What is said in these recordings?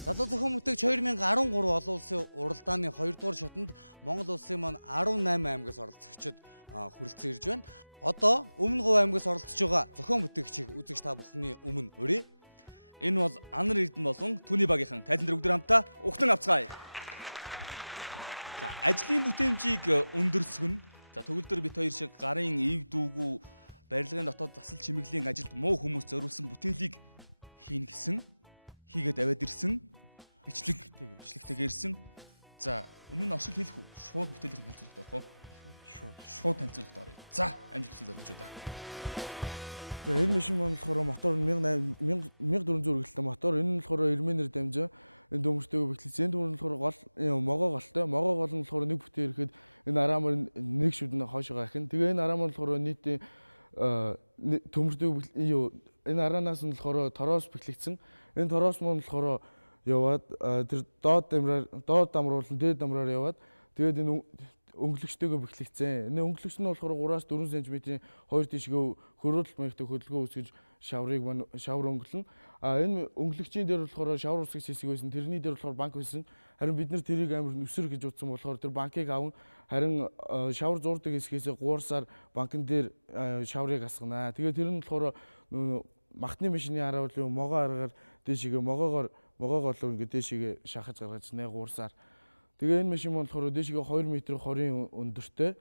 Залуу зохион бүтээгч 2013 олон улсын уралдааны 2 дугаар шатанд Монгол улсын маань 18 аймгаас оролцогчид хүрэлцэн ирж байна. Одоо Өмнө Говь аймгаас оролцож байгаа зохион бүтээгчийг үзэгч та бүхний өмнө өрье. Энэ бол Анар Эрдэнэ болон түүний багийнхан тайлан дээр бүгд хамтаа ухтан авцгаая. За ажлын бүтээмжийг өндөрсгөн. За төгөлдөр бит хоёр шиг гарын ив дүүгүү барилгын дотоод засал чимэглийн ажилд муу хүмүүс зориулсан бүтээлийг хийн гэсэн хийгээд аваад ирсэн бичлэгтэйг ирсэн. За өмнө нь оршил хэлэх үү? Шууд бүтээлийн танилцуулалт орох уу? Шууд танилцуулалт орё. За амжилт хүсье залуучуудаа. За энэ машин маань болохоор мотор 1400 хүргэлттэй мотор. Энэ нь болохоор Эрмэнээр дамжаа энэ дөнгөжтэйг бэхлэсэн. Энэ дөрөв нь болохоор гол могоо голтой. Могоо гол нь болохоор нэг бүтээн ирэхэд энэ араамаар нэг шүдэн хоошоо ахин. Тэгээ энэ араамаар болохоор нийтийн төмөртэйг энэ араанаас нь болохоор тороос бэхлэгдсэн. Энэ тороос маань болохоор яваад тэр доод дамруулан дээд дамраар яваад тэгээд энэ өнгөлөгчтэйгээ бэхлэгцэн. Энэ өнгөлөгч нь болохоор 3-4 см-ийн хоёр тишгээ хөрөөлт маягтай хөдөлгөөн үүсгэж шавар өнгөлөн. Энэ өнгөлөгчийн дээр болохоор шавар усгах хэсэг байсан. Тэрний дээр болохоор банк байсан. Харин бид нар тэрийг амар нүсэр гэж утсан болохоор тэр банкыг аван харин шавар зурдаг хэсгээс 3 сар банкн дээр шаврыг асгана. Тэгээд тэр нь болохоор махны машины араа бол могоо аргаар дээшгээ могоогоор ингээд дээшгээ шахаж гаргаж 3 сар. Тэгээ энэ машин болохоор дээшгээ 2 м 20 өндөртэй.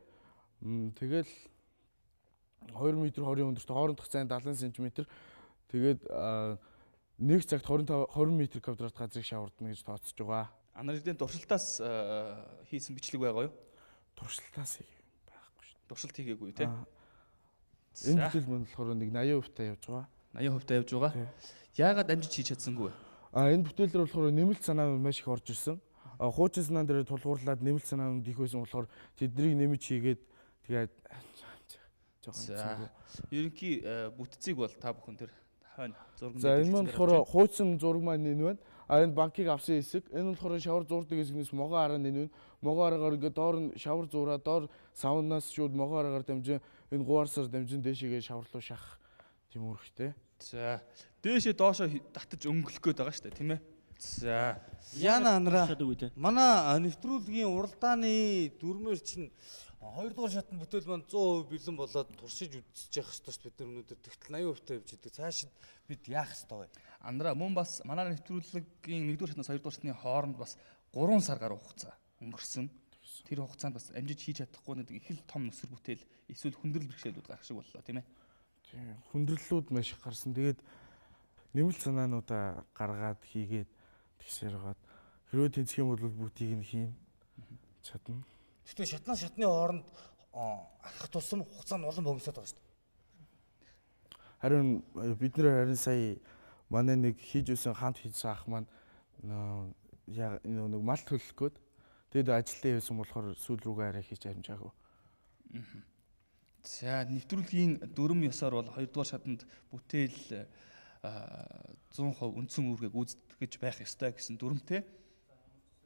Тэгэл 2 м 20 өндөртэй хоорондох зайн 70 см. Тэгээд 1 цагт 20 м квадрат газрыг шавардна гэж тооцож байгаа. Анар Эрдэнэ туршилтаас хийсэн бичлэг байгаа юу? Туршилтаас байхгүй шүү. Туршилт хийгээгүй тий. Энэ бүтэл маань болохоор нэг 80% та явж байгаа. 80% та явж байгаа. Яагаад амжиж хийж чадсангүй вэ? Энэ бүтээлээр болохоор нэмэлт санаа маш их орж ирсэн. Хуучин санаан дээр тулгуурлаад нэмэлт санаанд их байсан болохоор тэднийг нэмж хийгээд тэгээд жоохон. Ерөнхий бүтцийг бол та бүхэн тэр хойно зурган. За энэ маань болохоор хуучин зураг маань энэ байна. Энэ банкыг авсан хэсэг. Энэ болохоор шавар зурдаг хэсгээс могоо араа энэ байна. Могоо араагаар ингээд доор нь шавар зураа доор саунаас шууд могоо араагаар дамжин энэ гуарсаар дамжин дээшээгээ шавар руу шахах тийм үүрэгтэй. За дээшээ доошоо татаж өнгөлөх гээд байгаа шүү дээ тийм ээ. За Яна Анара манай нэвтрүүлгийн уралдааны дүрмээр чинь 2 дугаар шатны бүтээл маань 100% бэлэн болоод туршиж үзэж явах хэрэгтэй шүү бид нар өнөөдөр тэгтэл 80% та явж идэг. Цаашид бид яах хэрэгтэй вэ? Анара мөн бас манай нэвтрүүлгийн 1 дугаар шатнаас 2 дугаар шатны хооронд бас 3 сар гаруй хугацаа өнгөрсөн. Тэр хугацаанд бас амжиж хийж чадахгүй нэг их л том нүсэр бүтээл эсвэл хүндрэл бэрхшээлүүд гарах шиг боллоо тийм ээ. Тийм хүндрэлүүд маш их гарсан. Тэгээд нэмэлт санаануудаа гаргаад хийгээд тэгшэргээд хэрвээ тэнцэх юм бол бүтийг нь хийн чадна. Гэтэ шатнаас шатны хооронд ахих тусам хугацаа нь улам богиносод байгаа шүү дээ. Харин бид нэр сая манай нэг хийж өсөн хамт хийсэн ах маань нэг мал төлөх гээд тэгэд ажилдаа явсан болохоор сүүл рүүгээ арай хийж амжаагүй. За нэвтрүүлгийн дүрм ёсоор бол 2 дугаар шатанд бүтээл 100% үндсэн үүргийг гүйцэтгэж байх ёстой гэсэн дүрмтэй.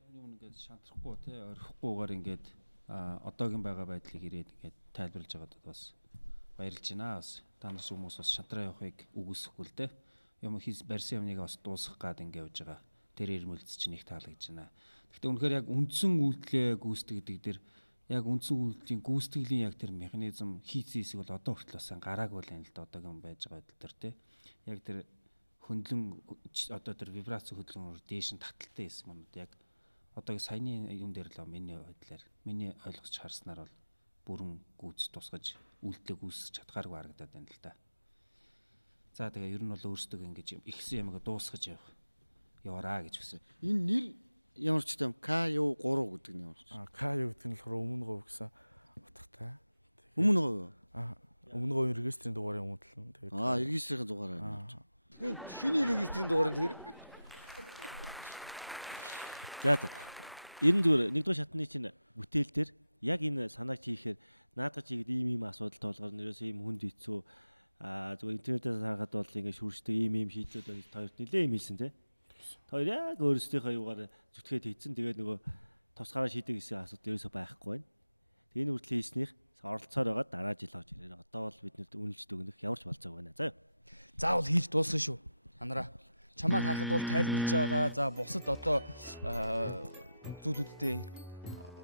Нэг ингээд шантрахгүй тий орхихгүйгээр ингээд одоогийн байгаа байдлыг ирээд ингээд тайлбарлаж байгаад бас баярлж байна. Бас та нар хүмүүс бас шантраа явахыг үгүйсэхгүй л дээ. Юм хийс барьсан юмныг бас дуусгах гад ингээд явж байгаа. Тэр ирмэлц чинь их таалагдж байна. Гэхдээ үнэхээр яг үндсэн үйлдэлээ гүйцэтгэдэг дээр яг үндсэн үйлдлийн гүйцэтгэлийн яг тэр механизм хийцэн хэсэг бол одоо хүртэл бас гараагүй л юм л да одоогийн байж байгаа байдал төр тий. Яг тэр хөндлөн одоо тэр вибрац хөдөлгөөнөөр дээш нь таталтай хэсэг манууд яг одоогийн саяны юм дээр л миний байдлаар миний ойлгож харснаар бол бүрэн гүйц тусгаж үйлдэлээ гүйцэтгэж чадхааргүй харагдаад байна л да. За тэгээ ер нь бол өөрсдөө ингэж ихсэн ямиг дуусгаж яваараа гэж хүсэ. Энэ нэр ямар ч юм KU3 гэдэг нь ямар ч. KU гэдэг нь болохоор Өмнө Говь гэсэн утгатай. Өмнө Говь. Өмнө Говь регистрийн дугаарын өмнөдлөн. Регистрийн дугаараа. Тэгэхээр хиний регистрийн дугаарыг тэр. За ер нь зүгээр 1 дугаар шатны чинь бүтээл дээр яг энэ санааг хийхээр наадах чигэд ийм асуудал тоолгоор нэрээс ийм хүнд хэцүү зүгээр интернетээс харахад бол ингээд шүршдэг ийм шийдлүүд хоёрт нэлээ юм хэлсэн тий. Хоёр яг өөрсдийнхөө юугаар зүтгээд хийцэн тэгээд нөгөө тусгаараа шийдэг гэсэн асуудал ерөөсөй байхгүй байна. Тэгээд энэ хүртэл хийснийх оролцоор байгаа дараа жил авч ирээ. Одоо бол бид нэрд үнэлж дүгнэх ямар ч болцоог байна. За юу. Заавал хийж дуусгана шүү. Анараа. чамайг харахад бол тайлбарлаж байгаа. За бусад одоо зүйлүүдтэй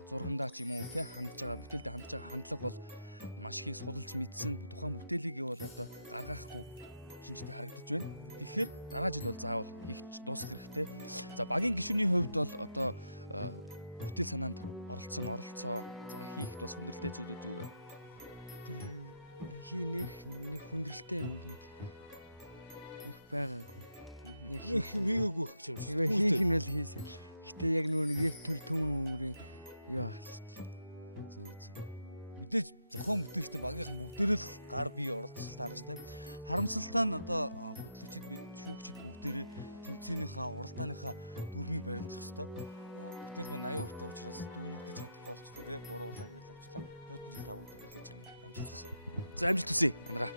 зургандаа ч юм уу те хандж байгаа бүтээлдээ хандж байгаа хандлага бол маш их судалж мэдсэн. Тухайн бүтээлийг бол одоо гаргахгүй шинжтэй харагдаж байна. Тэгэхээр дараа жил бол заавал хийх дуусгах хэрэгтэй. За багийн гишүүний хувьд бол одоо бүтээл санаанд оролцоо за хийх бас хүндрэлтэй зүйлүүд юу вэ? Тэр нэг хүндрэлтэй юм их байгаа. Нэг хийгээгүй их юм шиг. Хийх нь бол хийсэн. Гэтэ яг нэг төр төмөр өмрийн юу ахсан. Мэдээж зохион бүтээгчтэй багийнхан бүгдээрээ л гар бие оролцол таарч тийм. Харамсалтай нь одоо хөтлөгчд бид шүүгчд бүгдээрээ тэмцээнийхээ уралдааныхаа дүрмийг баримтлах хэрэгтэй. Бүтээл маань 80% учраас дүгнэгдэж чадахгүй болчихлоо тийм. Буруу улаан гэрэл авчлаа. Нөөдөн жил та бүгд хэлж байгаа юм. Амжилт хүсье. За амжилт хүсье анараа.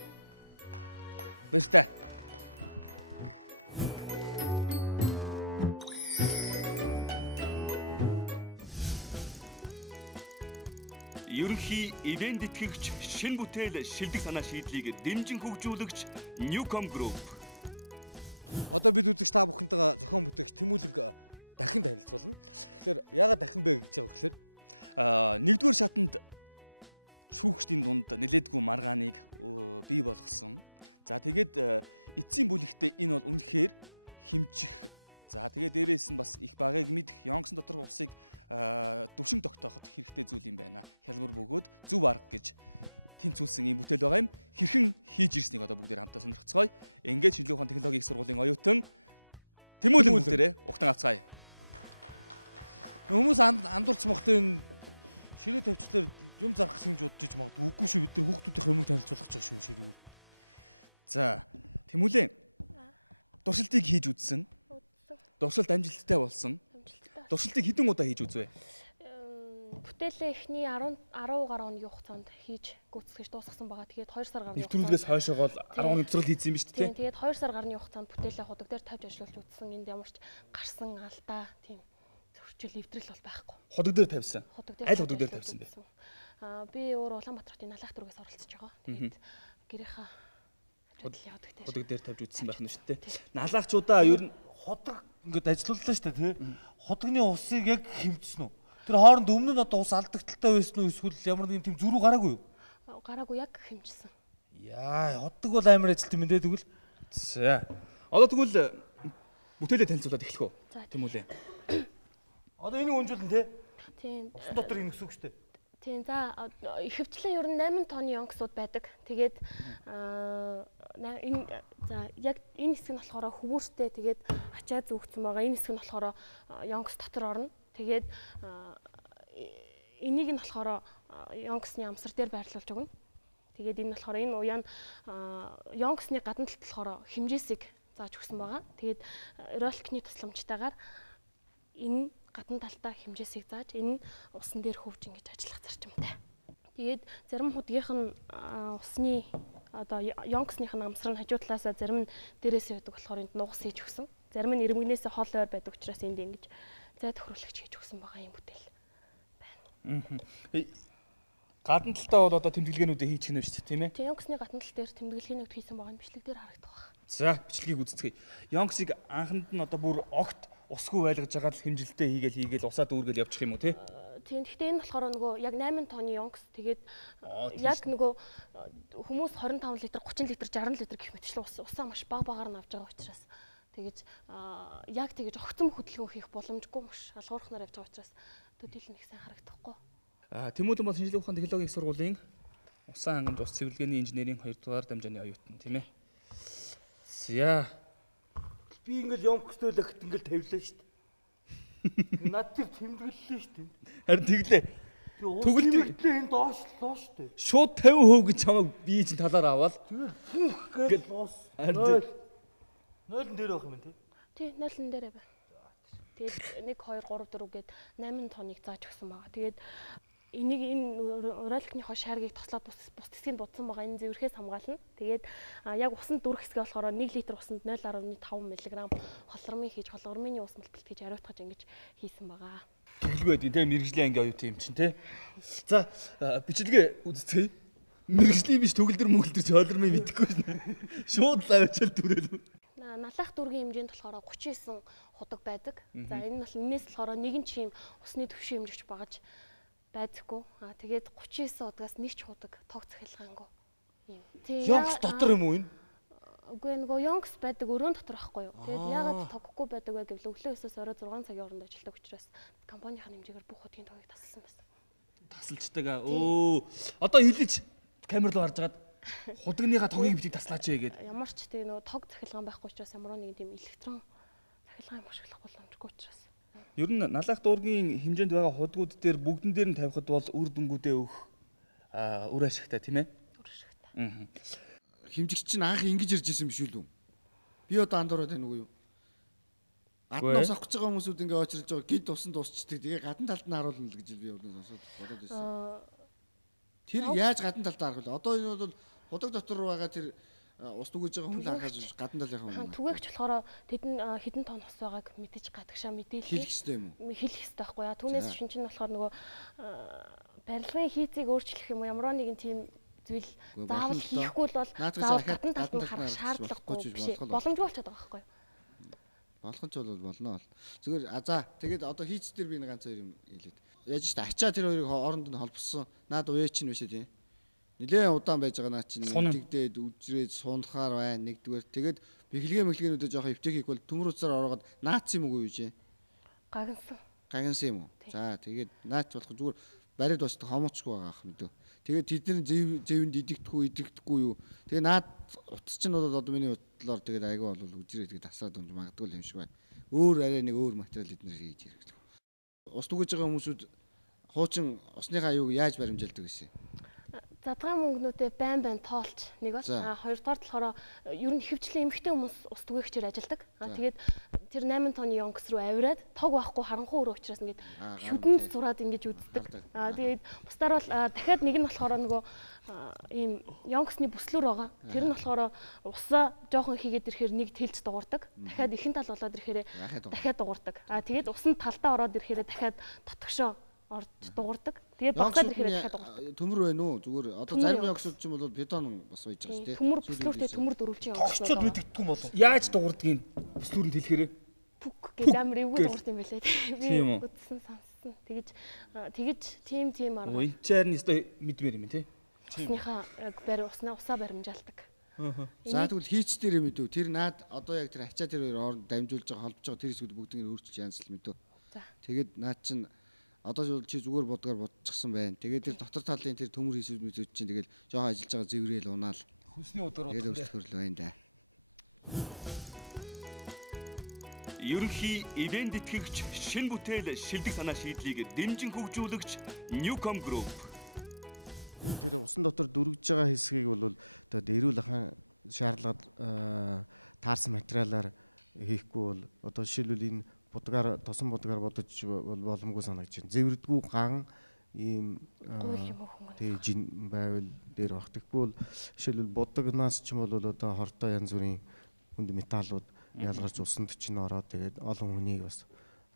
Баярлалаа. Ерөнхий ивент итгэгч шинэ бүтээл шилдэг санаа шийдлийг дэмжин хөгжүүлэгч Newcom Group. Одоо бид үзэгч та бүхэнтэйгээ зохион бүтээгч Тэмүүлэг дахин танилцуулна. Тэгэхээр яагаад дахин бэ гэж байгаа гэхээр нэгдүгээр шатанд шүүгчдийн дунд нэлээдгүй маргааныг бий болгосон. За тэгээд эцсийн бүлэгтээ энэ бол үнэхээр хэмжих. За тэгээд дээрээс нь бас их багыг мэдэх Young's доторх усыг төвшин тогтооход хэрэгтэй зүйл юм байна. Хялбар бөгөөд зөв арга гэж тэнцүүлсэн ийм бүтээл байгаа юм. Хэрхэн хийж ирснийг одоо бүгдээр хамтаа сонирхцгаая. Ингээд шинжилгээ ухаан технологийн их сургуулийн оюутан Тэмүүлэг бүгдээрээ угтан авцгаая. Хүмүүс андуурч мохтой энэ ширээ тавьчлаар юм зарах шинж бодож иж магадгүй үгүй шүү. Бид нар хүүхдүүдийн юмыг танилцуулах гэж байгаа шүү ширээгээр. За Тэмүүлэн дуршилтыг хийж үзсэн. Дуршилт амжилттай болсон. Дуршилтыг хэдэн удаа хийж үзвэ? Бүтээлээ эхний 10 гаруй хоногийн хугацаанд хийж гүйцэтгэж дуусгасан байгаа. Тэгээд 2 сар гарны нэвтрүүлгээс хойшоо бол 10 хоногийн туршилт хийсэн юм биш үү? Тийм. Тэгээд 2 сар гарны хугацаанд бүтээлээ худаг дээр тавьж ажиллуулж үзсэн. Энд ямарч гарсан алдаа тийм зөрчил эвдрэл бол байхгүй. Худаг дээр тавьсан. Аль худаг дээр тавьсан бэ? Би өөр Улаанбаатар хотын Налах дүүргээс оролцож байгаа. Тэгээд гэрийнхаа худаг дээр тавьж үзсэн байх нь шүү дээ. Налахчуудаа ер нь худаг ингээд ажиллауллаа шүү дээ тий. Худагны усыг яг хэмжсэн үү? Тэр хооронд өмнө нь одоо ус алдагдaltaй байсан уу эсвэл ямар нэгэн тийм зөрүү гараагүй юу? Гараагүй яг хэмжсэн. Яа, худаг бол амар ажилт юм дээ тэгвэл. За. Одоо тэгвэл бүтээлээ танилцуулаад эхлэх үү? Тэмүүлээ. Одоо энийг өнжүүлэн тий. Тийм. Ус дотор энэ гэсэн үг шүү дээ. Тийм. За ихэвчлэн ер нь 8 тонны Young's-ууд байдаг. Тэгээд энэ за яг энэ хэсэг нь болохоор хөвүүртэй тэгээд ачаа зүгцсэн байгаа. Энэ хэсэг нь болохоор Young's дотор орно. Тэгээд энийг нь болохоор Young's-ны амсар дээр байрлуулж өгнө. Тэгээд энэ болохоор энэ уян Young's-ны гадна талд болохоор хэмжээсийг зааж өгсөн байгаа. Тэгээд роликны тусламжтайгаар энэ гадна талдаа хэмжээсийг зааж энэ усан дээр хөвж ингэж ажиллах зарчимтай. Тэгээд зарим худгийнх нь усны одоо Young's-ных нь амсар нь хажуу талаасаа зарим нь дээрээсээ байдаг болохоор энд нугас хийж өгсөн. Зарим нь ирмэгнээсээ хол ойр байдаг учраас энд ингэж зай тохируулагч хийж өгсөн байгаа юм бүтээл байна. Гадна талтаа бол одоо тэмдэглэгээнүүдээ хийчих нь шүү дээ, тийм ээ? Тийм, Young's-ны гадна тал дээр тэмдэглэгээнүүд хийсэн байгаа нь бичлэг дээр харагдах байна. За, бичлэгийг үздэцгээе. Young's-ыг анханд нь одоо бүр огт усгүй байлгаж байгаа л хэмжилтээ хийгээл усаа дүүргээл явчих юм уу, тий? Тийм, гэхдээ энэ болохоор нөгөө яг 8 тонны Young's тэгээд яг нөгөө хүмүүс 25 литр, 30 литр, 60 литр гэх мэтчлэн усаа маш багаар нь авч байгаа учраас тэгэж яг тэгэж огцом хөдөлгөөн хийх боломжгүй маш алгуурхнаар явж байгаа учраас төдийл нэг сайн харагдахгүй. Тэмүүлэн бол шинжилгээ ухаан технологийн их сургуулийн усан хангамж ус цэвэрлэгээний инженерийн 2 дугаар дамжааны оюутан тийм ээ. За. Би ингээл Young's-тэй л ихт ингээл тавилаа шүү дээ. Над тэр тэмдэглэлээ шүү дээ. Харин тэглээ. Төгөлтэй энэ доош шүү дээ. Шууд 50% гэж чамайг бие чинь талаар аваад тэгэл фүх гэж дуус. 0 дээр байх юм тий. Тий, 0 дээрээ байна. Тэгээд 1 2 3 4 гээд 8 тоныг зааж өгсөн байгаа. Тэгээд энийг энэ урайлгын хоо шааргийг тослоод бус хэсгийг дуудсан байгаа. Энэ зэвэрхээс хамгаална. Тэгээд яг усанд дүрх хэсгээ болохоор 1 литр усанд 0.5 мг холормын хийж холормын ус мөлтөлт хийж ариутгаж ингэж хийсэн байгаа. Тэглгүй байдیں۔ Тэ мэрэгжлийн анги оюутан юм чинь тий. За бичлэгээ үзцгээе. Мэрэгжлийн биш төгөлдөр мөгөлдөр ч хоолрмын мэдэхгүй шнэ. Шууд лавчаал дүрэл. налах дүүргийн хэмжээнд болохоор 39 худаг байдаг. За энэ бол энэс болохоор нэгэн чим усны төвшин хэмжигч багаж байдаггүй. Тэгээд 39 удагаас нэг ч худаг тог цахилгаангүй. Ийм. Йонкс дотор юм уу энэ? Үгүй нөгөө Йонкс байдаг өрөөнд дотор байхгүй юу. Тэгээд яагаад тоггүй байдаг вэ гэвэл өглөө 9-өөс орой 6 цагийн хооронд ажилладаг учраас компанийн хэмжээгээр бүх хотын тогийг тасалсан байсан. Тасалчдаг аа. Одоо хэлж камер руу харж агаад худагныхаа тогийг битгий таслаач гээд. Ямар ч тийм нөгөө тог цахилгаан байхгүй учраас ямар нэгэн тийм электрон цахилгаан ашиглах боломжгүй учраас. Ер нь налах дүүргийн хэмжээнд байгаа худгууд дээр бүгдэн дээр нь тавихад бол үр дүнгуудээ өгөх үр ашигтай тийм ээ. Үр ашигтай. Хэмжигч чинь анх ингэж ирж ирсэн биш үү? Би одоо андуураад байна уу юу? Гадна ус авах гэж байгаа хүмүүсүүд ингээ очирж байгаа гид усан дуусчдаг. Тэгээ гадна талд нь харуулна л гэж би өөрөөс бодоод байсан. Тэр яаж гадна талд харах вэ? Одоо энэ бол худаг дотор байгаа тэр ус түгэж байгаа хүн харахад гадна талынхаа хүн. Түгээгч болохоор тэдэн хідэн тонн ус байгааг мэдээж гадагшаа мэдээлэл хэлэх хэрэгтэй юм уу? Хэлэх хэрэгтэй байхгүй яа. Түүнээс шинж нь болохоор нөгөө барилгын хийцийг өөрчлөх юм уу? Ямар нэгэн тийм зүйл заавал хийхгүй бол заавал гадна талд нь харах шаардлагагүй биш. Боломжгүй болчиход байгаа байхгүй юу? Болох ч бол болно. Зүгээр за тэгээд одоо хийц дээр би нэг ганц хоёр юм хэлээд. Яаж ч ачаа тэр хоёрыг хооронд нь холбосон. Наад уяа чинь биш үү? Нилээн удаан байж байгаа наа чинь тэгдээд үзрээд суунахаар байна нэгдүгээр. Тэгээд бэхлэгээ жоохон эвтэх хийх бол төмөр уцаар ороод наац юм уу юу вэ? Гагнсан юм уу? За тэгээд наач болох зүгээр барид босдог хомоочгүй байгаа ах мэдөө. Тэгээд тэдний зэвэнд идэгдэхгүй юу. Тэгээ наад утас чинь бол одоо миний бодлоор тэгээд айгүй бол үжирээ тэгээд тасаад өмж магадгүй юм шиг байна. Өөр арай нэг өөр материал эднэр хийж хэрэглэх. Ус түгэж байгаа хүмүүсүүд хуучин усныхаа аюуг яаж баримжаалдаг гэсэн? Задгаан мөнгнүүдэд байн тоолч нэг бол хоёрдугаар болохоор ер нь хөвчлэн эмэгтэй хүмүүс ус түгээгчээр ажилладаг. Тэгээд тэр 8 тонны Йонкс руу авираад тог байхгүй харанхуй өрөө учраас ингээд шүдэнд зураад ингэж үздэг. Тэгээд бусдаар бол дахиад нэг нь болохоор нөгөө ийм Йонксны бүслүүр байгаа. Тэр нь болохоор усаа жоохон хийгээд ирэхээр нэг тэлж дуурдаг. Дахиад ихэн тал болоод ирэхээр дахиад дуурдаг. Тэгээд усанд талдаа ороод ирэхээр дахиад дотгошоо орж дуурдаг. Тэгээд багсаад ирэхээр дахиад дуурдаг. Төмөр байна уу? Зүгээр одоо зарим Йонксууд ч юм бол бетон бас байж байгаа шүү дээ. Төмөр бүслүүртэй төмөр дөрвөлжин Йонкс. Тогччод мэддэгдэхгүй юм болов. Яаж дуурдгийг бүслүүрэнд хэлэхээрээ пүк гэдэг амар эвгүй дуурд юм байлээ. Би үтсэн сонссон. Тэгэж тийм арга. Энэ чаар нь өстой мэдмээр юм тий. Усныхаа усаа баримжаалдаг. За тэгвэл хийч дээр мэдв. Тэр наад одоо яг тэр ачаа тэр хоёр хооронд дамжуулж байгаа холбож байгаа тэр хэсгүүд бүгднийг өөрчилж янзлал мэдв. Тэгээд наад чинь одоо чи зүгээр бодгаар бодчихсан байна. Тэгээд тэр дотор талын тэр төмөр хийсүүд мэдвч чинь тэгэл жоохон ажиллаж байгаа зэврээл унаал. Хүнсний удар тэгээд өөрчлөхөрлөө байна да. Ерөнхий ивент тэтгэгч шинэ бүтээл шилдэг санаа шийдлийг дэмжин хөгжүүлэгч Newcom Group. Тэр усан дотор дүргэж байгаа хэсгийг бол одоо эрүүл ахаан шаардлагад таарсан материалаар хийхгүй бол одоо жишээлбэл энэ будгаар тосон будгаар бодож боломгүй санагдаж байна. Зэвэрдгүү ган ийм жин байвал дээр баг. Тэгэхгүй бол жишээлбэл будагнаас ч юм бол одоо хортой янз бүрийн хүнд металлууд ялгарч усанд чинь ороод тэгээд олон хүнийг бас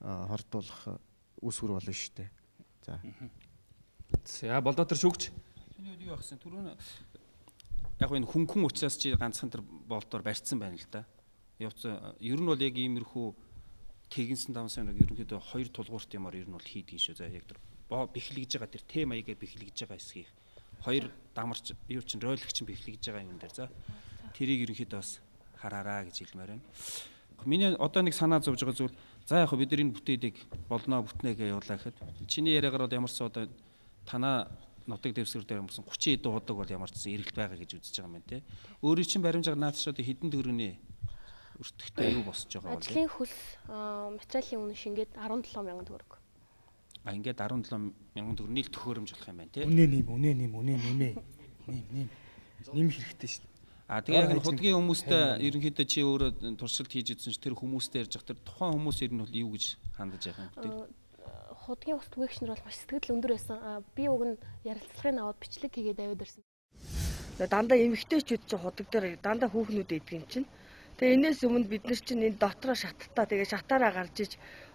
хордуулах үүсвэр болно шүү дээ. За. За Болдотор шүгч. Чиний юу яахсан түрүүн яг энэ хүн учраас чи ганцхан тэр болтоор барьцсан байна л да. Явцсан. Ер нь бол яг иймэрхүү тэгэнсэн давсан ерөнхийдөө хоёр тулгуурт юмар ер нь бол хийдгин шүү. За яг тэр бэхлэгж байгаа тэр тем маягаар бэхлэгж байгаа хэсгийг хоёр дамарч юу чин роликч бэхлэгж байгаа юм дээр за тэрийг ерөнхийдөө бас хараараа гэж хэлмээр байна. Миний одоо нэг санаа зовж байгаа зүйл за яг бид нар энэ бүтээлийг болно бүтнэ гэж явуулаа гэхэд чиний яриагаар бол ямар ч одоо танаа нутаг дэвсгэр дээр юмсан 30 эд удаг бол ямар ч эргэлт байгаа гэж үзэж байгаа юм байна те. Өөрийн чинь баримжаар наад ч одоо хэдэн төгрөний өртөгтэй юу босч байгаа бол. Ажлын хөлс материалын үнэ шингээд 17 мянган төгрөг. Ингээд 17 мянган төгрөг нийл төхөөрөмж болох юм байна те. Үнэ нэмээ. Нэм хэрэгтэй шүү. Тэгээ яг худгийн хүмүүстэй ерөнхийдөө чи өөрөө туршилт хийж үзсэн ч тэр хүмүүстэй ярьж байгаа тэр тухайн хүмүүс ер нь бол юу гэж хандаж байгаа юм бэ? Худгийн ус түгээгчнэр бол маш сэтгэл өндөр байсан. Би уг нь ярилцлагын аваад бичлэг хийгээд аваад ирсэн. Дандаа эмэгтэйчүүд чинь худаг дээр дандаа хүүхнүүд идэг юм чинь. Тэгээ энэс өмнө бид нар чинь энэ дотроо шатталтаа тэгээ шатаараа гарч иж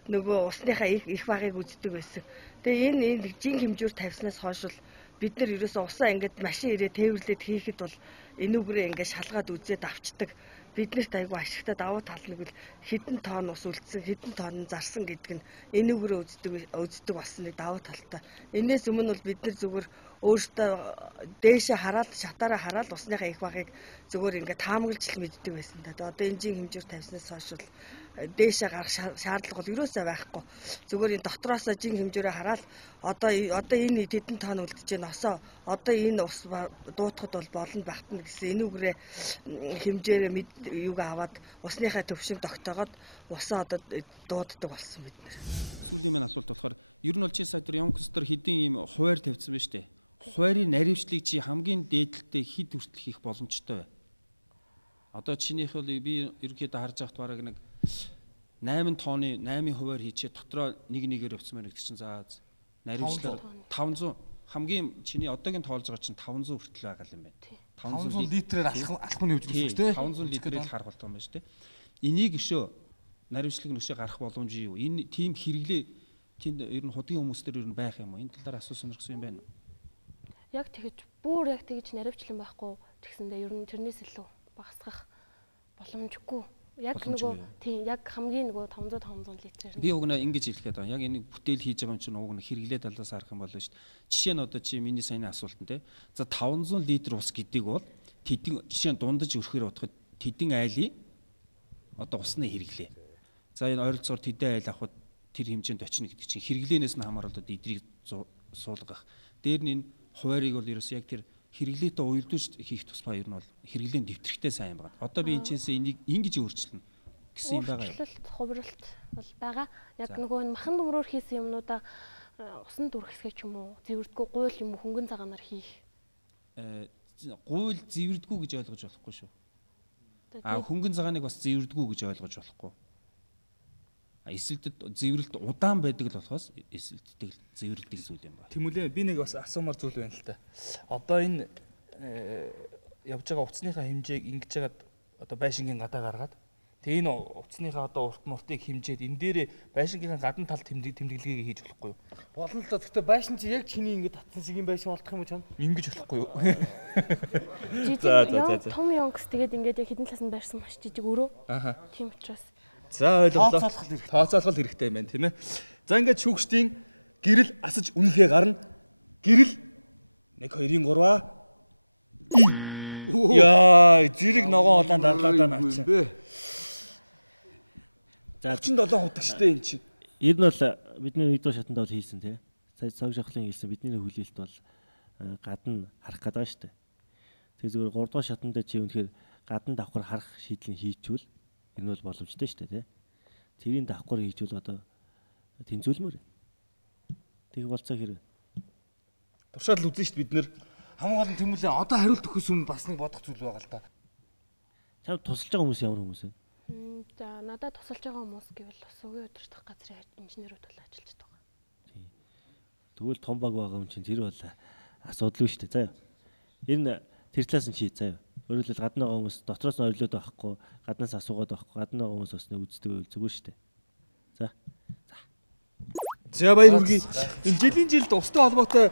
нөгөө усныхаа их багыг үздэг байсан. Тэгээ энэ жин хэмжүүр тавьснаас хойш л бид нар ерөөсөө усаа ингээд машин ирээ тээвэрлээд хийхэд бол энүүгээрээ ингээд шалгаад үзээд авчдаг. Биднэрт айгүй ашигтай давуу тал нэг л хэдэн тонн ус үлдсэн, хэдэн тонн зарсан гэдэг нь энүүгээрээ үздэг болсон нэг давуу талтай. Энээс өмнө бол бид нар зүгээр өөртөө дээшээ хараад шатаараа хараад усныхаа их багыг зүгээр ингээд таамаглаж л мэддэг байсан да. Одоо энжийн хэмжээр тавьснаас хойш бол дээшээ гарах шаардлага бол юусаа байхгүй. Зүгээр энэ дотроосоо жин хэмжээрээ хараад одоо энэ хэдэн тонн үлдэж байна осоо. Одоо энэ ус дуутахад бол болно багтана гэсэн энүүгээрээ хэмжээрээ юуг аваад усныхаа төвшинг тогтоогоод усаа одоо дууддаг болсон бид нэр. Сүүлийн минь асуулт болохоор ер нь бол чи сая тэр Youngster хэдийн ийм хуваар тавьсан байна шүү дээ. Хуваарийн наривчлыг чи хамгийн дээдлэлтэй хэд хүртэл хийх боломжтой вэ? Одоо чинийх бол би ерөнхийдөө харж байхад бараг нэг 8 тонны 8 хуваар хийчээ дотроо нэг нэгээр явцмаар гэдэг чинь за наривчлаар 500 хамгийн чиний одоогийн тоолж байгаа чинь 500 хүртэл байгаа юм байна. 500 литрээр алхам нь явж байгаа шүү дээ. 500 литрээр харах болтгоо юм байна шүү дээ. Энийг өшөө наривчлаг нөшөө гарах боломж юу? Энэ тийм хэрэглээ тэнд ер нь худгийн хүмүүстэр ер нь байх юм уу? Энэ талаар асуу сонирхсан юм байна уу? Яг тэгэж бүр яг тэгэж наривчлан байхгүй тэгсэндээ ер нь тэрнээс илүү багасгах боломжгүй. Яг нөгөө тийм яг хамгийн нөгөө 500 литрээр. Би уг нь ингэж хэлэхэд байна. Яг энийг бүтээл хийж байгаа юм чинь уг нь хэрэглээ талаас харах юм болно шүү дээ. Жишээ нь одоо чи миний саяны асуултан те. За 500 литр ус гэдэг бол тэдэн жишээ нь дундаж өрхөөр бодоход тэдэн айлын одоо усны хэрэглээ. За энэ ойролцоогоор тэдэн айл авахд тэр хэмжээнд очино гэдэг чинь хэрэглээнээс нь хамааруулаад эдрийг суулгах. Дээр нь энэ хуваарийг бол ерөөс яг тэр хэрэглээтэй уялдуулж хийх тусмаа ер нь бол хэрэглээний дэвтэрхтэй сайн байгаа. Одоо би энэ чээс энийг ингэж өөрчилнө гэсэн юм байгаа юм. Хувиралт бол байгаа. Яг нөгөө махан дүмрөөр хийсэн юмнуудаа усан дүрхсгээ ч юм уу, зэвэрдгүү гуйл юм уу хөнгөн цагаанаар хийх. Гуйл зэвэрдгүү гэж ойлгож болохгүй шүү. Хөнгөн цагааныг бас зэвэрдгүү гэж ойлгож болохгүй. Эсэлтэд зэвэрлэлт удаан байдаг л болохоос эсэлтдэг зэвэрлдэг зүйл юм байна. Тэмүүлээ би нэг бас асуумар зүйл байна л та. Одоо энэ явж байгаа утасныхаа хэмжээг ингэж яагаад одоо байшингийн гадаа гаргаад тэгээ энэ утасныхаа одоо урт муртыг хэмжээд энэ дээрээ байшингийн гадна талд тэмдэглэгийг хийж болохгүй юу? Болно л доо. Гэхдээ байшин чи яг чиний ингэ татсан шиг юм байшин болдох юм уу чам? Ингэж болохгүй юу? За том Young's тэгээд ингээд яг хідэн талаас нь байрсан маш жижиг өрөө. Тийм учраас за ойлголоо. Тооцоолох хэрэгтэй юм байна тийм ээ. За ингээд шүүгчдийн гэрэл асаж үнэлгээ гарна. Гэрэл 1 2 3 яа зэрэг ногоон улаан дарлаад байна ачаа. За 37 худаг штэ эн чинь. Ер нь бол бидний нэгдүгээр шатанд бол хийсэн тий. Сая цаг шахлын хэлсэн бидний хүлээлт бол гадна харах гэдэг штэ. Тэгээ зүгээр 3 дугаар шатанд чи үнэхээр гадна давхар харах шийдлийг хийчихвэл энэ бол боломжтой шүү дээ тий. Тэрийн давхар хийжүүл одоо тэнцвэлмээр. Тэг болцоо хэрэг. Туршаал үзэн шүү дээ бид нэр хамгийн гол нь тэмүүлээ одоо хариулт өгөхөөс өмнө бас нэг бодох зүйл байгаа л да. Чам тусалж байгаа хүмүүс ямар хүмүүс вэ? За надад тусалж байгаа хүмүүс гэвэл бас өгийн удирдах газрын инженерүүд бол ажиллаж байгаа. Тийм. Тэгвэл том баг байгаа юм чинь тэр бол асуудалгүй шүү дээ. За. Энэ тэр талаас нь чи заяа. Өөрөөр хэлбэл гадна байгаа хүмүүс дотроос нь орилоод байхгүй, гаднаас асуугаад байхгүй, гадна байгаа хүмүүс бас нэг үздэг байвал зүгээр шүү дээ. За. За баяр хүргэе. Энэ жилийн жилд устай холбоотой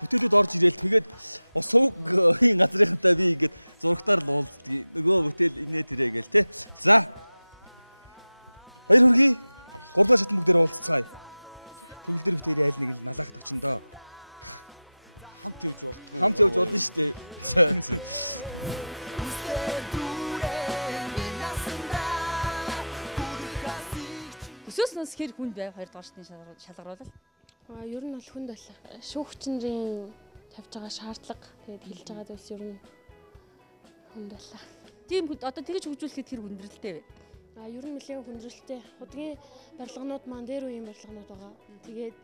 бүтээлүүд орж ирээл тэгээд ус сувгийн газрынхантай би ингээд зурагтаар л уулздаг. Нөгөө бүтээл инээ тэрэ гээл те. За. Баяр хүргэе. 3 дахь шатны бүгдээр уулзцгаая. Төгөл дээр битээр айл нэг л налахад очино доо. Хамт явж болтгоо. Хамт явж болно шүү дээ. Өсөөснөөс хэр хүнд байв 2 дугаар шатны шалгаруулал? Ер нь бол хүнд байлаа. Шүүгчнэрийн тавьж байгаа шаардлага тэгээд хэлж байгаа зүйлс ер нь хүнд байлаа. Тийм одоо тэгж хөгжүүлэхэд хэр хүндрэлтэй вэ? Ер нь нэлээд хүндрэлтэй. Худгийн барилганууд маань дээр үеийн барилганууд байгаа. Тэгээд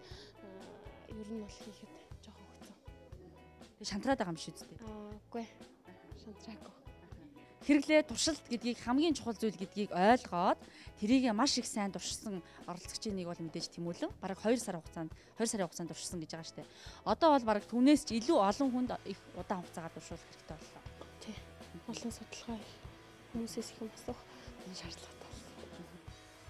ер нь бол хийхэд жоохон хэцүү. Шантраад байгаа юм шүү дээ. Үгүй. Шантраагүй. Хэрэглээ туршилт гэдгийг хамгийн чухал зүйл гэдгийг ойлгоод тэрийг маш их сайн туршсан оролцогчийн нэг бол мэдээж Тэмүүлэн бараг 2 сарын хугацаанд туршсан гэж байгаа штэ. Одоо бол бараг түүнээс ч илүү олон хүнд их удаан хугацаагаар туршуулах хэрэгтэй боллоо. Тий. Олон судалгаа хүмүүсээс их юм асуух шаардлагатай болсон.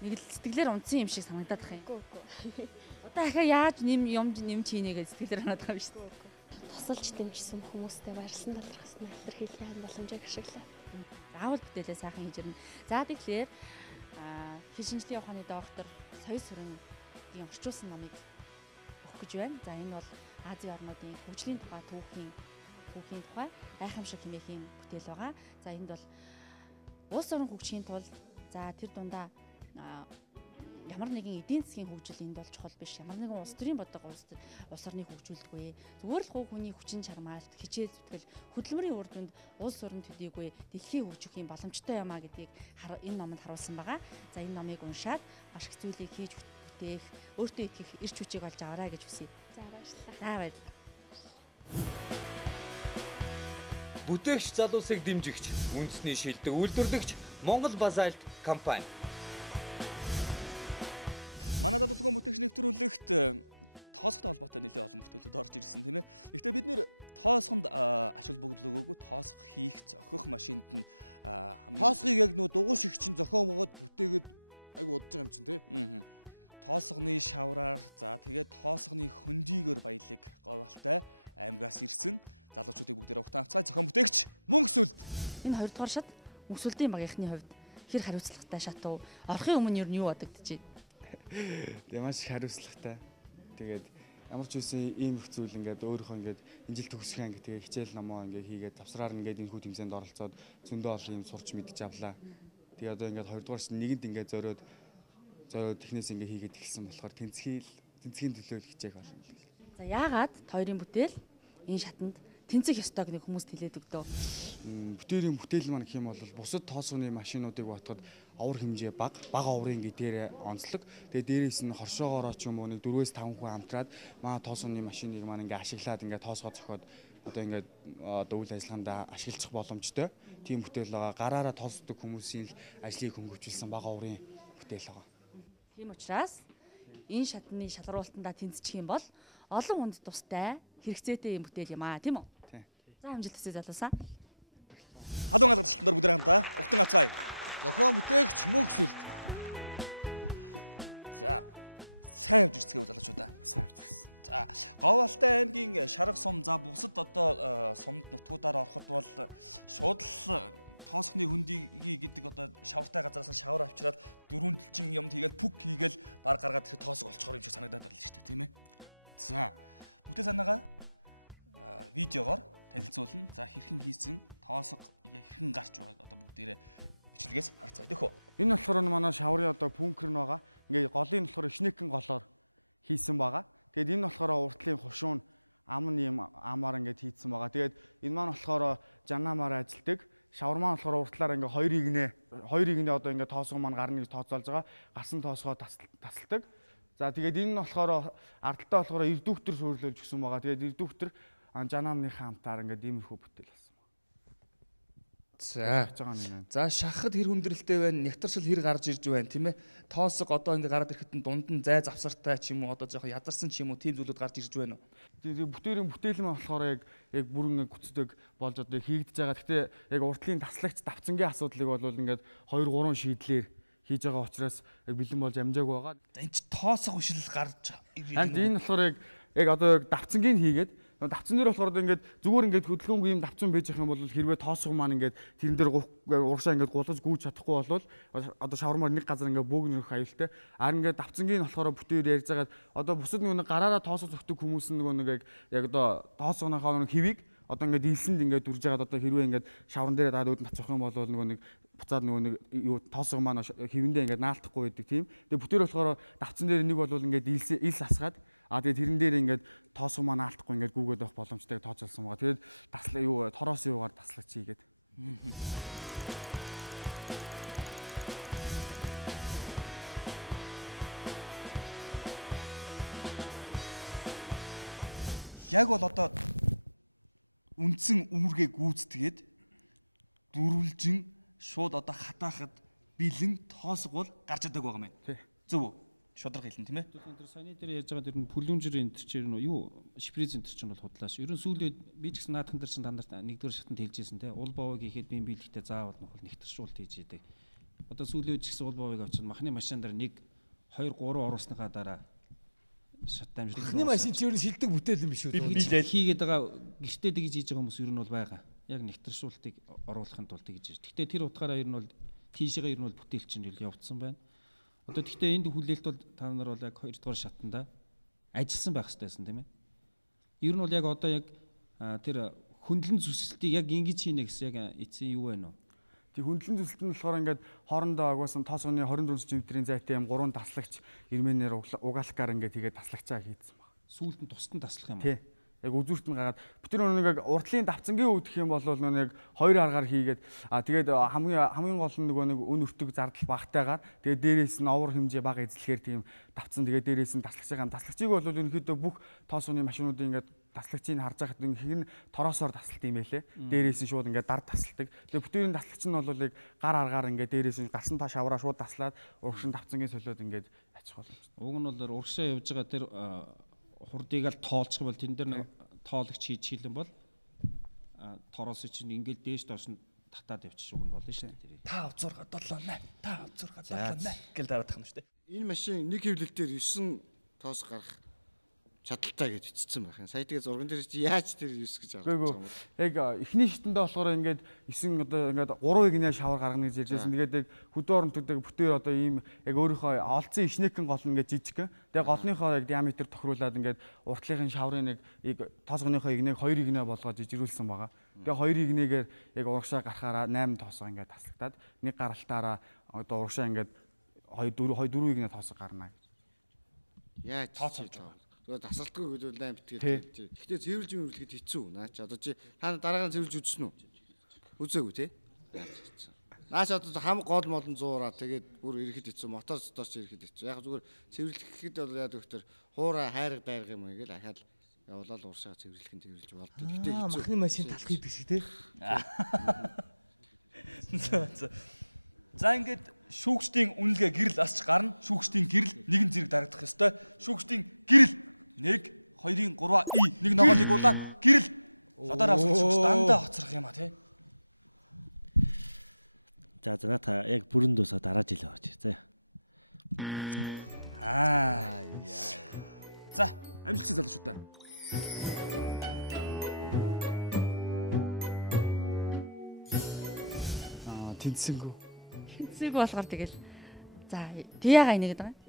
Нэг л сэтгэлээр унтсан юм шиг санагдаад байгаа юм. Үгүй. Одоо ахаа яаж нэмж хийнэ гэж сэтгэлээр ханаад байгаа юм шүү дээ. тусалж дэмжсэн хүмүүстээ баярлсан талархсан илэрхийлэх боломжийг ашиглаа. Заавал бүтээлээ сайхан хийж ирнэ. За тэгэхээр хэл шинжлэлийн ухааны доктор Соёл Сүрэнгийн орчуулсан номыг өгөх гэж байна. За энэ бол Азийн орнуудын хөгжлийн тухай түүхийн тухай гайхамшиг хэмээхийн бүтээл байгаа. За энд бол улс орон хөгжихийн тулд за тэр дундаа ямар нэгэн эдийн засгийн хөгжил энд бол чухал биш. Ямар нэгэн улс төрийн бодлого улс орныг хөгжүүлдэггүй. Зүгээр л хүний хүчин чармаалт, хичээл зүтгэл, хөдөлмөрийн үр дүнд улс орон төдийгүй дэлхий хөгжих юм боломжтой юмаа гэдгийг энэ номонд харуулсан байгаа. За энэ номыг уншаад маш их зүйлийг хийж бүтээх, өөртөө итгэх эрч хүчийг олж аваарай гэж хүсье. За баярлалаа. За баярлалаа. Бүтээгч залуусыг дэмжигч, үндэсний шилдэг үйлдвэрлэгч Монгол Базальт компани. Манай залуусгын бүтээгч нэвтрүүлэгт тоосготой холбоотой нэлээд олон бүтээлүүд орж ирсэн тийм ээ. Гэхдээ бид нэр тоосгонд ач холбогдол өгөөгүй тоосго хийх, зохих машинд нь тоосгыг яг нөө дугуй шиг чинь зохион богоод бүтээгээд айгу удаж байгаа юм чинь тий. Тоосгоны шавраар за тэгээд тоосгоны хөндийгөр баялаг говьалтай аймгаас ирсэн залуучуудыг бүгдээрээ ухаан авцгай зохион бүтээгч Мөнх Сүлд. Энэ 2 дугаар шат Мөнх-Сүлдийн багийнхны хувьд хэр хариуцлагатай шат уу? Орохын өмнө юу бодогдож байна? Тэгээ маш их хариуцлагатай. Тэгээд ямар ч үсэн ийм их зүйл ингээд өөрийнхөө ингээд энэ жил төгсгөө ингээд тэгээ хичээл номоо ингээд хийгээд завсраар ингээд энэ хүү тэмцээнд оролцоод зөндөө олон юм сурч мэдж авлаа. Тэгээ одоо ингээд 2 дугаар шин нэгэнд ингээд зориод технээс ингээд хийгээд эхэлсэн болохоор тэнцхийн төлөө хичээх болно. За яагаад хоёрын бүтээл энэ шатанд тэнцэх ёстойг нэг хүмүүст хэлээд өгдөө. Бүтээлийн бүтээл маань гэх юм бол бусад тоосгоны машинуудыг батхад авар хэмжээ бага аврын гэдгээр онцлог. Тэгээ дээрээс нь хоршоогоороо ч юм уу нэг 4-5 хүн хамтраад маа тоосгоны машиныг маань ингээ ашиглаад ингээ тоосгоо зохиод одоо ингээ үйл ажиллагаанд ашиглах боломжтой. Тийм бүтээл байгаа. Гараараа тоосдог хүмүүсийн ажлыг хөнгөвчлсөн бага аврын бүтээл байгаа. Тийм учраас энэ шатны шалгаруулалтанда тэнцчих юм бол олон хүнд тустай хэрэгцээтэй юм бүтээл юм аа тийм үү? За амжилт хүсье залуусаа. Халуун алгадчлалтанд бүгд хамтдаа ухтан авцгаая. Зохион бүтээгч Мөнх Сүлд. За сайн явж ирцгээе залуучуудаа. Сайн явж ирсэн. За Говьалтай аймгийн Шарга сум за бусад одоо сумд нутгуудаар ороход бол шууд л тоосхны хөндий гэдэг одоо шавартай газараас шавар авчираад дөрвөн дэлчин юм хийгээл пүк хийгээл баг гаргаад тэр тоосог олцохоор юм шиг санагдаад байна шүү дээ тийм ээ. За бүтээл санаагаа видеогоор танилцуулна. За хэрхэн хийсэн тоосог хэрхэн гарч байгааг одоо бүгдээрээ бичлэгээс харцгаая дөхөө. Энэ болохоор манай шаврын одоо пүнкер нь байгаа. Ингээ голын болохоор шнекэн голоор хийсэн байгаа. Тэгээд энэ болохоор уртлын хушуун ам нь юм амаар ингээд хийцэн байгаа. Тэгээд энэ маань болохоор жанаамаар ажилдаг. Шавар маань болохоор уртлаар ингээ хоёр игнээ одоо ингээ тоосго маань гарна гэж тооцоолж байгаа. Гасан тоосгоо тасалдаг. За тэгээд энэ нь болохоор ардталтаа болохоор эрдүүхтэр суурилуулж өгсөн байгаа. Тэгээд эрдүүхтэр жанаамныхаа хамтаар ингээ иймэрхүү бүтээл болсон байна. За шахахад хэр хүндрэлтэй байна, нягтршил хэр гарч ирж байна тийм ээ. Тоосго одоо ингээ гараад ирэхэд дунд нь зай завсартай ч юм уу одоо жоохон ядарсан ч юм уу тийм зүйлүүд гарч ирж байна уу? Тэгээд бүтээл маань болохоор яг бүрэн гүцдэг болж одоо хийгдэж байгаа. Гэхдээ яг уртлын таслагч давцангийн асуудлыг бол ингээд 2-3 шийдлэр хийж байгаа учраас яг бэлэн болж амжаагүй байгаа. Энд ч тоосго ушил гарч ирээд. Энэ болохоор яг одоо давцангийн хийгээд давцан дээр болохоор ингээд зүгээр ингээд хөдөлгөөнгүй юм давцан байж их юм бол хэрвээ тоосго маань ингээд тэрэн дээр урагшаа ингээд гулаж гүйж чадахгүй бол одоо шавармаар нэг газар ингээд бөөгнөрөх аюултай. Харин ингээд давцангийн болохоор бүтээр ярьж байгаа одоо бусад нэг гараараа тоосго зөгтөг хүмүүс нэг яг одоо тоосгоныхоо нэг хэвийг одоо ингээд дийлсэнд ингээд дүрж байгаад одоо хэрвээ ингээд шавран дээр даад өөд нацчих юм бол нэг буцаад нэг юу тоосго маань хэвэндээ ингээд наалтахгүй байдаг тийм. Тэгээ бүтээр болохоор давцан дээр нэг бол ингээд ил асгаад тэгээд тэрэн дээр ингээд тоосго маань наалтахгүй ингээд гүгээд авах боломжтой тооцоолсон байгаа. Тэгээд таслаа юу тороос юугаар таслагч хийгээд. Яг бол одоо үндсэн үүргээ гүйцэтгээд дөрвөлжин шууд одоо хатаахад бэлэн тоосго бол гарч чаддаг байгаа юм. Зөв үү? Шударга хэлнэ тийм ээ. Тэр саяны дээр ярьж байгаа тэр нь пүлүмжир энэ төр чинь юу шприц энэ төр чинь бол худлааш. Ерөн сүүлдээ би ч гэсэн наадхан дээр чинь дандаа нэгдүгээр шатанд хэлжсэн те. Уул боовыг хийхэд би биелэхдээ заавал нөхөл нэгтэршүүлт хийж идэг. Одоо сүүлдээ ч гэсэн уул боовыг авчихсан махны машин дээр 1 2 3 оруулсныхаа дараа шат амжилт. Анхны машин чи юу шилдэг бүтээл юм биш үү? Хийгээд байгаа гэртээ тэгж хийж байгаа хүмүүс ер нь бол байгаа. Яг нэвтршүүлтыг оруулахын тулд тэгж хийж. Гэхдээ тэр утгаараа ер нь бол тийшээгээ ер нь бол бүтээл чинь явагдсан байна. Одоо гэхдээ энд хүлээлт бол та нар бол яг 2 дугаар шатанда ажилласан байх хэрэгтэйсэн тийм ээ. Ер нь бол яг одоо яг тэр хөндлөн зүсэлтийг яг ингэж хийнэ гэсэн яг эцсийн юу байна вэ? Тэг хөндлөн зүсэлт нь болохоор ингээд хоорондоо агуулсан тоосгоны 24 см-ийн зайтай юм 3 таслагч ирмэнээр угаалгаар ингээд тэгээд таслагчаа хийдсэн баг. Сүүлд нь тусдан таслах юм аа. Тий. Яг үзүүрт нь гараад бид нэг уртлын давцангийн үед гэх юм бол нэг 2 аргаар хийгээд тэгээд хамгийн гол нь нэг үн өртөг зардал багтайгаар тэгээд дээрээс нь овор хэмжээ бага эзлэхээр тийм давцсан тэгээд дээрээс нь таслаж байгаа. Таслагчийг бол ерөнхийдөө бүх тоосгоны машинуудын ингээд таслагчийг харж байхад хин тороосоор таслалт юм байлээ. Дээрээс нь шууд ингээд дар тасалдаг. Тэгээ бүтээрийн таслагч нь бол яг гар аргаар ингээд дээрээс нь гарсан та шавраа шууд таслаад урагшин давцангийн солиод ингээд ачих боломжтой. Уг нь бол урагшаа явж байгаа тэр хурдыг аль тоолчих бол тэн дээр нэг тоолагч хийж хийлэн бол тороос чинь ингээд дээш доош нь татаад явчих шуг нь болно шүү дээ. 5 6 7 8 5 6 7 8 гэл дараад тахна шүү дээ. Энэ машин нэг хэвлэлтээр 9 тоос гарах чадaltaй гэж бичсэн байх юм. Сая тэгээ зурган дээр чи яаж тэр 9 гэж авах юм бэ? Яг эхний шитэндээ болохоор ингээд 9 одоо ингээд 3 игнээ шавар гаргана гэж ярьжсэн. Тэгээд яг хөдөө оронтуудыг бүтээр одоо ийм яг өөрийнхөө олцсон ишнэкэн гол нь ингээд жижиг. Тэгээд голныхоо яг диаметр тохируулаад ингээд уртлынхын шаврын нэг тоосгоныхоо игнийг 2 игнээ болгоод жижигрүүлсэн байгаа. Тэгээд 2 игнээгээр яг урагшаа гарахаараа 8 тоосоо ингээд таслагдаад нэг гаралтаараа одоо урагшаа ингээд 2 4 игнээ тоосоо гарна гэж. Яаж тооцож байгаа. Тэгээ тасалтгүй гэдэг лайн битгээд. Гэхдээ цэвэрлж мөвлөхөд хэцүү. Наач одоо чи та дараагаар цэвэрлж үзсэн үү? Үзээгүй тий. Наач одоо хам гол молон 100-аа тэгээд бүр ирэхэд хэцүү. Мотор стооч ирэхэд хэцүү. Яг зүгээр цэвэрлэхэд бол яа гэхээр хуурай хайрга байрга юм гээл ахаад явуулаад уршаа цэвэрлэхэн цэвэрлж болдог. Гэхдээ хэцүү. Махны машин талах хийдэг шиг тий. За ингээд шүүгчдийн үнэлгээ гэрэл асч гарна. Шүүгчдийн гэрэл нэгэн зэрэг дарагдах ёстой. Шүүгчдийн гэрэл 1 2-ын 3 и нэг ногоо нэг улаан гэрэл садараа авсан шүүгч дандаа хоцрох юм а тий. За та яг бүрэн дуусаа дараа жил аваач. За. За амжилттай залуучуудаа. Тэнцсэнгүү. Тэнцсэнгүү болохоор тэгэл за яага инегээд байгаа юм.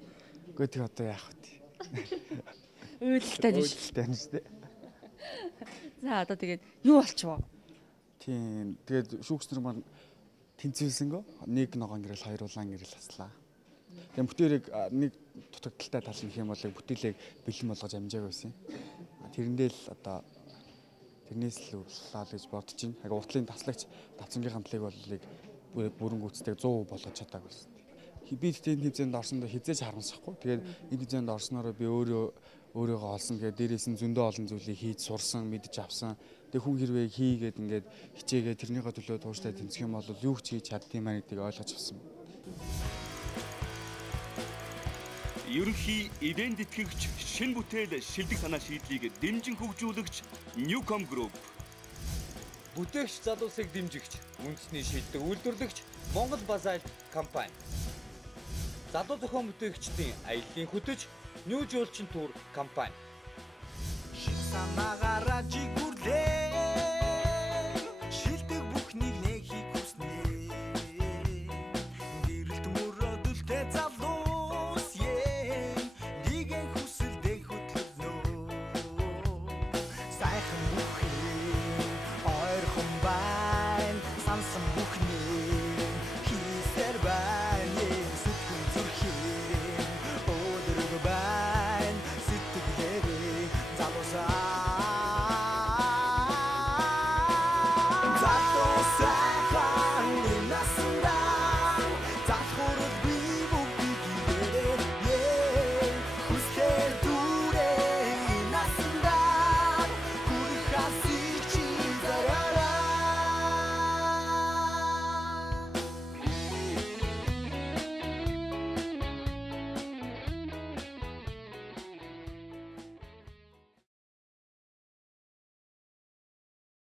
Үгүй тэг одоо яах вэ? Үйлдэлтэй нь шүү дээ. За одоо тэгээд юу болчихвоо? Тийм. Тэгээд шүүгч нар маань тэнцвэлсэнгөө нэг ногоон гэрэл хоёр улаан гэрэл аслаа. Тэгээд бүтээрийг нэг дутагдaltaй тал нь хэм бол бүтээлийг бэлэн болгож амжааг байсан. Тэрэндээ л одоо тэрнээс л урлаа гэж бодож байна. Яг уртлын таслагч давцангийн хамтлагийг бол бүрэн гүйцэтгэг 100% болгож чадаагүй байсан. Би тэнд хэмжээнд орсондоо хизээж харамсахгүй. Тэгээд энэ хэмжээнд орснороо би өөрийгөө олсон. Тэгээд дээрээс нь зөндөө олон зүйлийг хийж сурсан, мэдж авсан. Тэгээд хүн хэрвээ хийгээд ингээд хичээгээ тэрнийхээ төлөө тууштай тэнцэх юм бол юу ч хийж чаддсан маа гэдгийг ойлгож авсан. Ерөнхий ивент тэтгэгч шинэ бүтээл шилдэг санаа шийдлийг дэмжин хөгжүүлэгч Newcom Group. Бүтээгч залуусыг дэмжигч, үндэсний шилдэг үйлдвэрлэгч Монгол Базальт компани. Залуу зохион бүтээгчдийн аяллаа хөтөж, New Jolchin Tour компани.